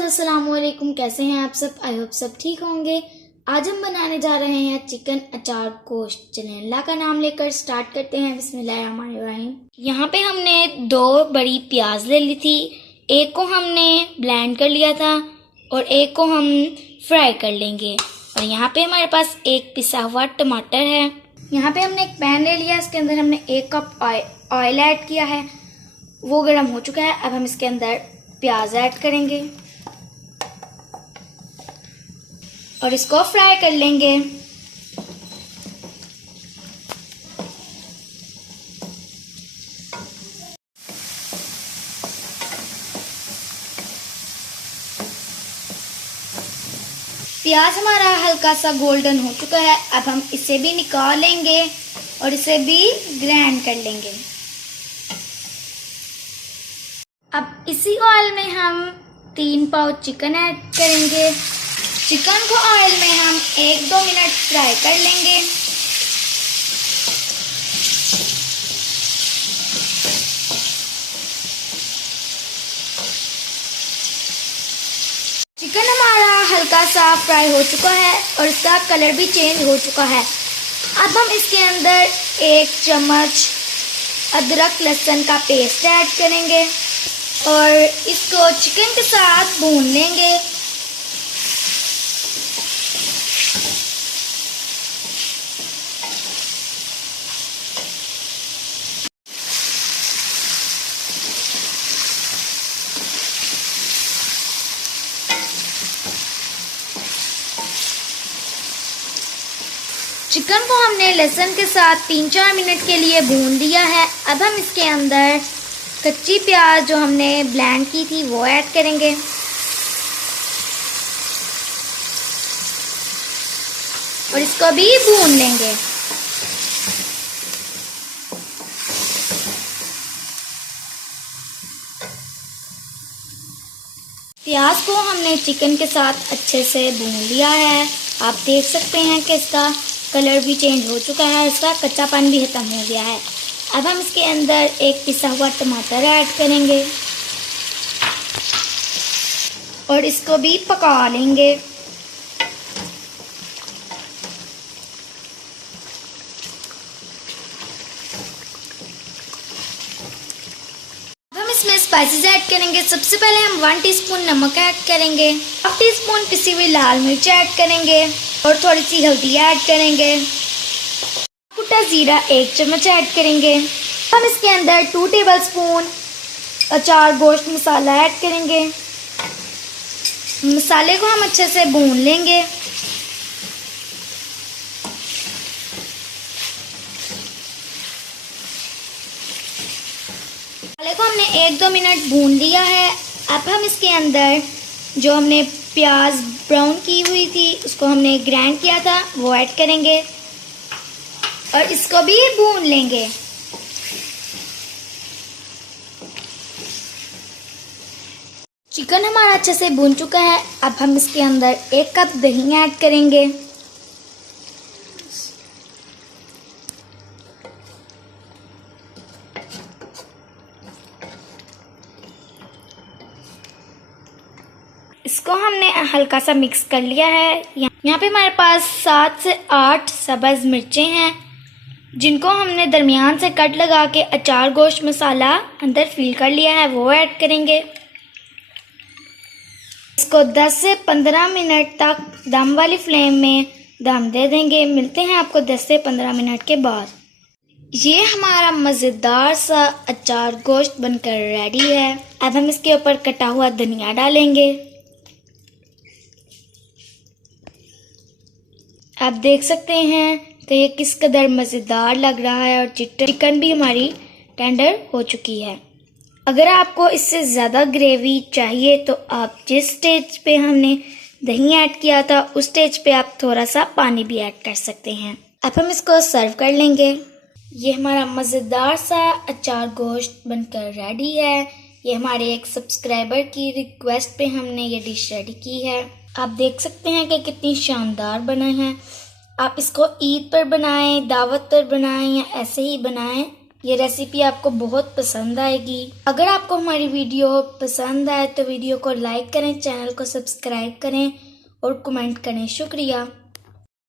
Viewers, अस्सलाम वालेकुम। कैसे हैं आप सब? आई होप सब ठीक होंगे। आज हम बनाने जा रहे हैं चिकन अचार गोश्त। चलें अल्लाह का नाम लेकर स्टार्ट करते हैं। बिस्मिल्लाहिर्रहमानिर्रहीम। यहाँ पे हमने 2 बड़ी प्याज ले ली थी। एक को हमने ब्लेंड कर लिया था और एक को हम फ्राई कर लेंगे। और यहाँ पे हमारे पास एक पिसा हुआ टमाटर है। यहाँ पे हमने एक पैन ले लिया, इसके अंदर हमने 1 कप ऑयल ऐड किया है। वो गर्म हो चुका है। अब हम इसके अंदर प्याज ऐड करेंगे और इसको फ्राई कर लेंगे। प्याज हमारा हल्का सा गोल्डन हो चुका है। अब हम इसे भी निकाल लेंगे और इसे भी ग्राइंड कर लेंगे। अब इसी ऑयल में हम 3 पाउच चिकन ऐड करेंगे। चिकन को ऑयल में हम 1-2 मिनट फ्राई कर लेंगे। चिकन हमारा हल्का सा फ्राई हो चुका है और इसका कलर भी चेंज हो चुका है। अब हम इसके अंदर 1 चम्मच अदरक लहसुन का पेस्ट ऐड करेंगे और इसको चिकन के साथ भून लेंगे। चिकन को हमने लहसुन के साथ 3-4 मिनट के लिए भून लिया है। अब हम इसके अंदर कच्ची प्याज जो हमने ब्लेंड की थी वो ऐड करेंगे और इसको भी भून लेंगे। प्याज को हमने चिकन के साथ अच्छे से भून लिया है। आप देख सकते हैं कि इसका कलर भी चेंज हो चुका है, इसका कच्चापन भी खत्म हो गया है। अब हम इसके अंदर 1 पिसा हुआ टमाटर ऐड करेंगे और इसको भी पका लेंगे। इसमें स्पाइसेस ऐड करेंगे। सबसे पहले हम 1 टीस्पून नमक ऐड करेंगे, 1 टीस्पून पिसी हुई लाल मिर्च ऐड करेंगे और थोड़ी सी हल्दी ऐड करेंगे। कुटा जीरा 1 चम्मच ऐड करेंगे। हम इसके अंदर 2 टेबलस्पून अचार गोश्त मसाला ऐड करेंगे। मसाले को हम अच्छे से भून लेंगे। मसाले को हमने 1-2 मिनट भून लिया है। अब हम इसके अंदर जो हमने प्याज ब्राउन की हुई थी उसको हमने ग्राइंड किया था वो ऐड करेंगे और इसको भी भून लेंगे। चिकन हमारा अच्छे से भून चुका है। अब हम इसके अंदर 1 कप दही ऐड करेंगे। इसको हमने हल्का सा मिक्स कर लिया है। यहाँ पे हमारे पास 7 से 8 सब्ज़ मिर्चें हैं जिनको हमने दरमियान से कट लगा के अचार गोश्त मसाला अंदर फिल कर लिया है वो ऐड करेंगे। इसको 10 से 15 मिनट तक दम वाली फ्लेम में दम दे देंगे। मिलते हैं आपको 10 से 15 मिनट के बाद। ये हमारा मज़ेदार सा अचार गोश्त बनकर रेडी है। अब हम इसके ऊपर कटा हुआ धनिया डालेंगे। आप देख सकते हैं कि ये किस कदर मज़ेदार लग रहा है और चिकन भी हमारी टेंडर हो चुकी है। अगर आपको इससे ज़्यादा ग्रेवी चाहिए तो आप जिस स्टेज पे हमने दही ऐड किया था उस स्टेज पे आप थोड़ा सा पानी भी ऐड कर सकते हैं। अब हम इसको सर्व कर लेंगे। ये हमारा मज़ेदार सा अचार गोश्त बनकर रेडी है। ये हमारे एक सब्सक्राइबर की रिक्वेस्ट पे हमने ये डिश रेडी की है। आप देख सकते हैं कि कितनी शानदार बना है। आप इसको ईद पर बनाएं, दावत पर बनाएं या ऐसे ही बनाएं, ये रेसिपी आपको बहुत पसंद आएगी। अगर आपको हमारी वीडियो पसंद आए तो वीडियो को लाइक करें, चैनल को सब्सक्राइब करें और कमेंट करें। शुक्रिया।